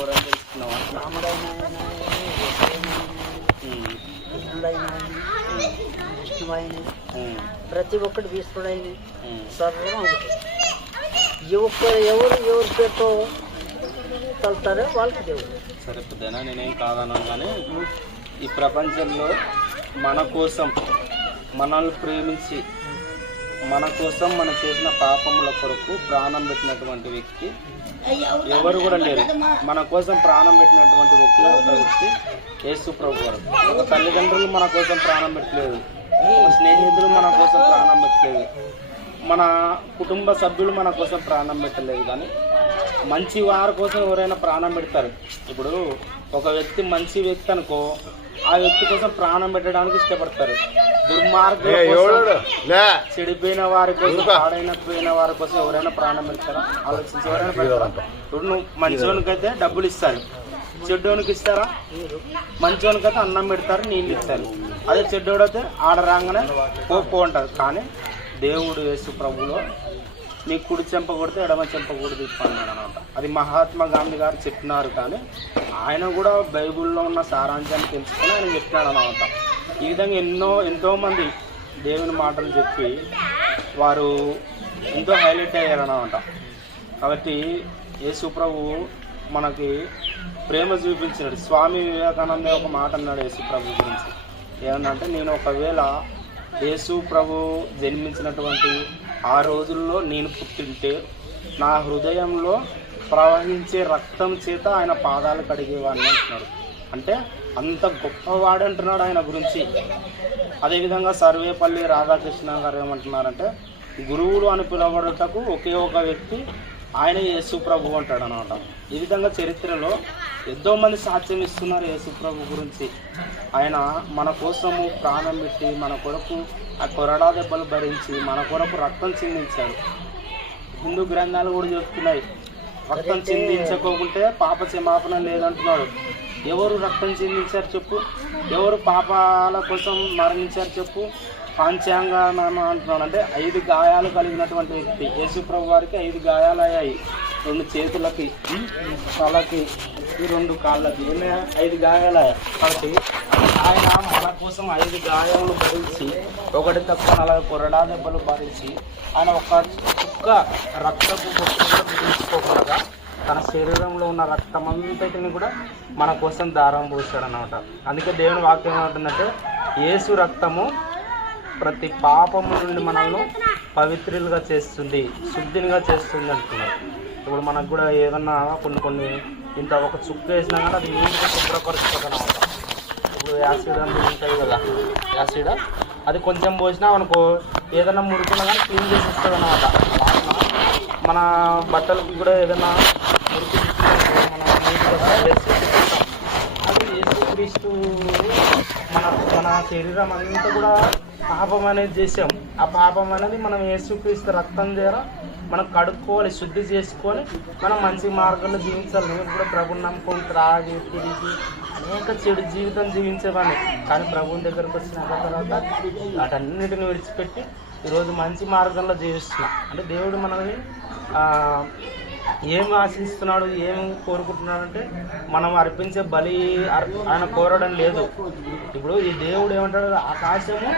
ఎవరని తెలుసుకున్నావా రాముడైన కృష్ణుడైన ప్రతి ఒక్కటి భీష్ముడైన సర్వం ఒకటి ఎవరు ఎవరు ఎవరి పేరుతో తలుతారో వాళ్ళకి దేవుడు సరే పెద్దనా నేనేం కాదన్నాను కానీ ఈ ప్రపంచంలో మన కోసం మనల్ని ప్రేమించి మన కోసం మనం చేసిన పాపముల కొరకు ప్రాణం పెట్టినటువంటి వ్యక్తి. ఎవరు కూడా లేరు. మన కోసం ప్రాణం పెట్టినటువంటి వ్యక్తి ఒక వ్యక్తి యేసు ప్రభు గారు. ఒక తల్లిదండ్రులు మన కోసం ప్రాణం పెట్టలేదు. స్నేహితులు మన కోసం ప్రాణం పెట్టలేదు. మన కుటుంబ సభ్యులు మన కోసం ప్రాణం పెట్టలేదు కానీ మంచి వారి కోసం ఎవరైనా ప్రాణం పెడతారు. ఇప్పుడు ఒక వ్యక్తి మంచి వ్యక్తి అనుకో ఆ వ్యక్తి కోసం ప్రాణం పెట్టడానికి ఇష్టపడతారు. దుర్మార్గుల కోసం చెడిపోయిన వారి కోసం పాడైన పోయిన వారి కోసం ఎవరైనా ప్రాణం పెడతారా? ఆలోచించి ఎవరైనా పెడతారా? ఇప్పుడు నువ్వు మంచోనికైతే డబ్బులు ఇస్తారు. చెడ్డోనికి ఇస్తారా? మంచోనికైతే అన్నం పెడతారు నీళ్ళు ఇస్తారు. అదే చెడ్డోడైతే ఆడ రాగానే పో పో అంటారు. కానీ దేవుడు యేసు ప్రభులో నీ కుడి చెంప కొడితే ఎడమ చెంప కూడా తిప్పన్నాడు అనమాట. అది మహాత్మా గాంధీ గారు చెప్పినారు కానీ ఆయన కూడా బైబిల్లో ఉన్న సారాంశాన్ని తెలుసుకుని ఆయన చెప్పినాడు అనమాట. ఈ విధంగా ఎన్నో ఎంతోమంది దేవుని మాటలు చెప్పి వారు ఎంతో హైలైట్ అయ్యారన్నమాట కాబట్టి యేసు ప్రభు మనకి ప్రేమ చూపించినాడు. స్వామి వివేకానంద ఒక మాట అన్నాడు యేసు ప్రభు గురించి. ఏమన్నంటే నేను ఒకవేళ యేసు ప్రభు జన్మించినటువంటి ఆ రోజుల్లో నేను పుట్టింటే నా హృదయంలో ప్రవహించే రక్తం చేత ఆయన పాదాలు కడిగేవాడిని అంటున్నాడు. అంటే అంత గొప్పవాడు అంటున్నాడు ఆయన గురించి. అదేవిధంగా సర్వేపల్లి రాధాకృష్ణ గారు ఏమంటున్నారంటే గురువులు అని పిలువబడుటకు ఒకే ఒక వ్యక్తి ఆయన యేసు ప్రభు అంటాడు అనమాట ఈ విధంగా చరిత్రలో ఎంతో మంది సాక్ష్యం ఇస్తున్నారు యేసు ప్రభు గురించి. ఆయన మన కోసము ప్రాణం పెట్టి మన కొరకు ఆ కొరడా దెబ్బలు భరించి మన కొరకు రక్తం చిందించాడు. హిందూ గ్రంథాలు కూడా చెప్తున్నాయి. రక్తం చిందించకోకుంటే పాప క్షమాపణ లేదంటున్నాడు. ఎవరు రక్తం చిందించారు చెప్పు? ఎవరు పాపాల కోసం మరణించారు చెప్పు? పాంచాంగ అంటున్నాడు. అంటే ఐదు గాయాలు కలిగినటువంటి వ్యక్తి. యేసు ప్రభు వారికి ఐదు గాయాలు అయ్యాయి రెండు చేతులకి తలకి ఈ రెండు కాళ్ళకి ఏమైనా ఐదు గాయాల కాబట్టి ఆయన మన కోసం ఐదు గాయాలను భరించి ఒకటి తప్ప నలభై కొరడా దెబ్బలు భరించి ఆయన ఒక చుక్క రక్తపు తీసుకోకుండా తన శరీరంలో ఉన్న రక్తం అంతటిని కూడా మన కోసం దారం పోస్తాడు అనమాట అందుకే దేవుని వాక్యం ఏమంటుందంటే ఏసు రక్తము ప్రతి పాపము నుండి మనల్ని పవిత్రులుగా చేస్తుంది శుద్ధినిగా చేస్తుంది అంటున్నారు. ఇప్పుడు మనకు కూడా ఏదన్నా కొన్ని కొన్ని ఇంత ఒక చుక్క వేసినా కానీ అది నీట్గా శుభ్రపరుస్తుంది అనమాట ఇప్పుడు యాసిడ్ అనేది ఉంటుంది కదా యాసిడ్. అది కొంచెం పోసినా మనకు ఏదైనా మురుకున్నా కానీ క్లీన్ చేసి ఇస్తుంది అనమాట మన బట్టలకి కూడా ఏదైనా మురికి మనం నీట్గా చేసి అది యేసుక్రీస్తు మన మన శరీరం అంతా కూడా పాపం అనేది చేసాం ఆ పాపం అనేది మనం యేసుక్రీస్తు రక్తం ద్వారా మనం కడుక్కోవాలి శుద్ధి చేసుకొని మనం మంచి మార్గంలో జీవించాలి. నేను కూడా ప్రభుని నమ్ముకొని త్రాగి తిరిగి అనేక చెడు జీవితం జీవించేవాడిని. కానీ ప్రభుని దగ్గరకు వచ్చిన తర్వాత వాటన్నిటిని విడిచిపెట్టి ఈరోజు మంచి మార్గంలో జీవిస్తున్నా. అంటే దేవుడు మనల్ని ఏం ఆశిస్తున్నాడు ఏం కోరుకుంటున్నాడు అంటే మనం అర్పించే బలి అర్- ఆయన కోరడం లేదు. ఇప్పుడు ఈ దేవుడు ఏమంటాడు ఆకాశము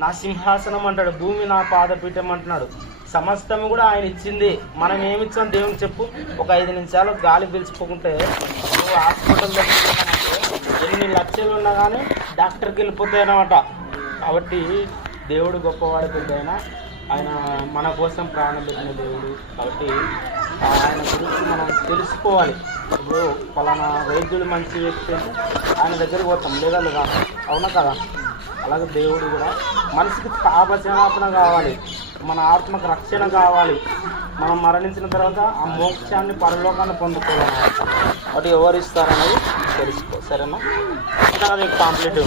నా సింహాసనం అంటాడు భూమి నా పాదపీఠం అంటున్నాడు. సమస్తము కూడా ఆయన ఇచ్చింది. మనం ఏమి ఇచ్చాం దేవునికి చెప్పు. ఒక ఐదు నిమిషాలు గాలి పీల్చుకుంటే నువ్వు హాస్పిటల్లో ఎన్ని లక్షలు ఉన్నా కానీ డాక్టర్కి వెళ్ళిపోతాయి అనమాట కాబట్టి దేవుడు గొప్పవాడు పెద్దయినా ఆయన మన కోసం ప్రాణం పెట్టిన దేవుడు కాబట్టి ఆయన గురించి మనం తెలుసుకోవాలి. ఇప్పుడు పలానా వైద్యుడు మంచి వ్యక్తి ఆయన దగ్గరికి పోతాం. లేదా లేదా అవునా కదా? అలాగే దేవుడు కూడా మనిషికి పాపక్షమాపణ కావాలి. మన ఆత్మకు రక్షణ కావాలి. మనం మరణించిన తర్వాత ఆ మోక్షాన్ని పరలోకాన్ని పొందుకోవాలన్నమాట అది ఎవరు ఇస్తారనేది తెలుసుకో. సరేనా? కాంప్లీట్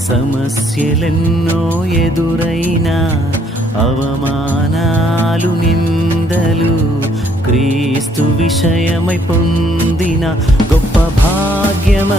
సమస్యలెన్నో ఎదురైనా అవమానాలు నిందలు క్రీస్తు విషయమై పొందిన గొప్ప భాగ్యమ